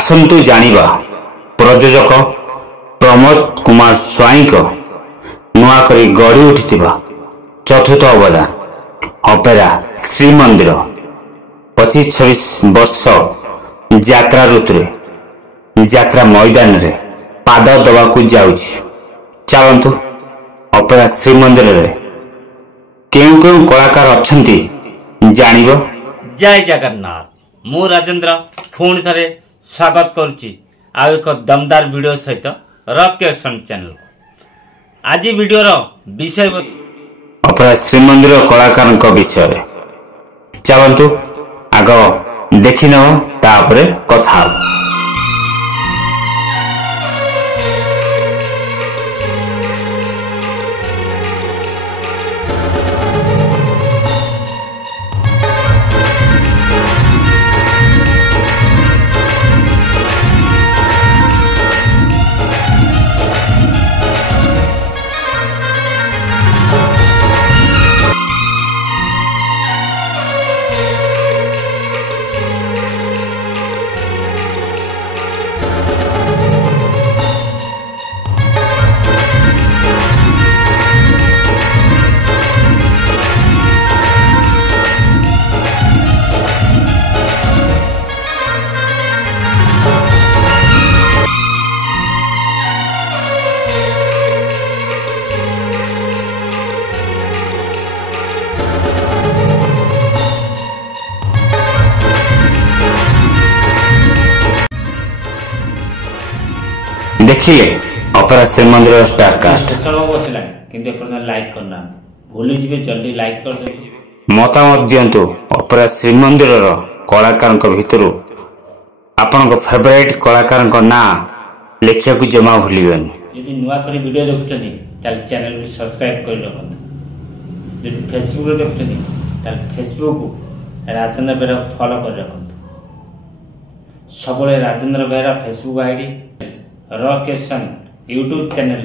आसंतु जानिबा प्रयोजक प्रमोद कुमार स्वाई नुआ करी गढ़ी उठिथिबा चतुर्थ अवदान अपेरा श्रीमंदिर 25-26 वर्ष यात्रा ऋतु यात्रा मैदान रे पाद दबाकू जाउछि। चलंतु अपेरा श्रीमंदिर रे केउ केउ कलाकार अछंती जानिबो। जय जगन्नाथ। मु राजेंद्र पुणी थे स्वागत करुच्ची आउ एक दमदार वीडियो सहित रॉकेशन चैनल। आज वीडियो विषय वस्तु अपेरा श्रीमंदिर कलाकार विषय चलंतु आग देखि नवा तापरे कथा। देखिए अपेरा श्रीमंदिर स्टारकास्ट लाइक करना भूल जल्दी लाइक कर दे। मतामत दिंतु अपेरा श्रीमंदिर कलाकार भितर आपण फेवरेट कलाकार ना लिखा जमा भूलें। यदि नुआ कर वीडियो देखुं चैनल को सब्सक्राइब कर रखु। यदि फेसबुक देखुं फेसबुक राजेंद्र बेहरा फॉलो कर रखु। सब राजेंद्र बेहरा फेसबुक आईडी रॉकेशन यूट्यूब चैनल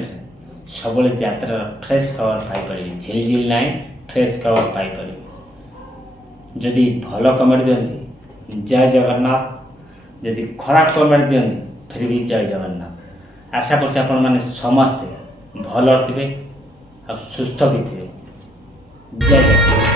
सब यात्रा फ्रेश खबर पाइपर झिल झिल ना फ्रेश खबर पाइपर। जदि भल कमेंट दिखती जय जगन्नाथ, जदि खराब कमेंट दिखती फिर भी जय जगन्नाथ। आशा कर समस्ते भल थे और सुस्थ भी थे। जय जगन्नाथ।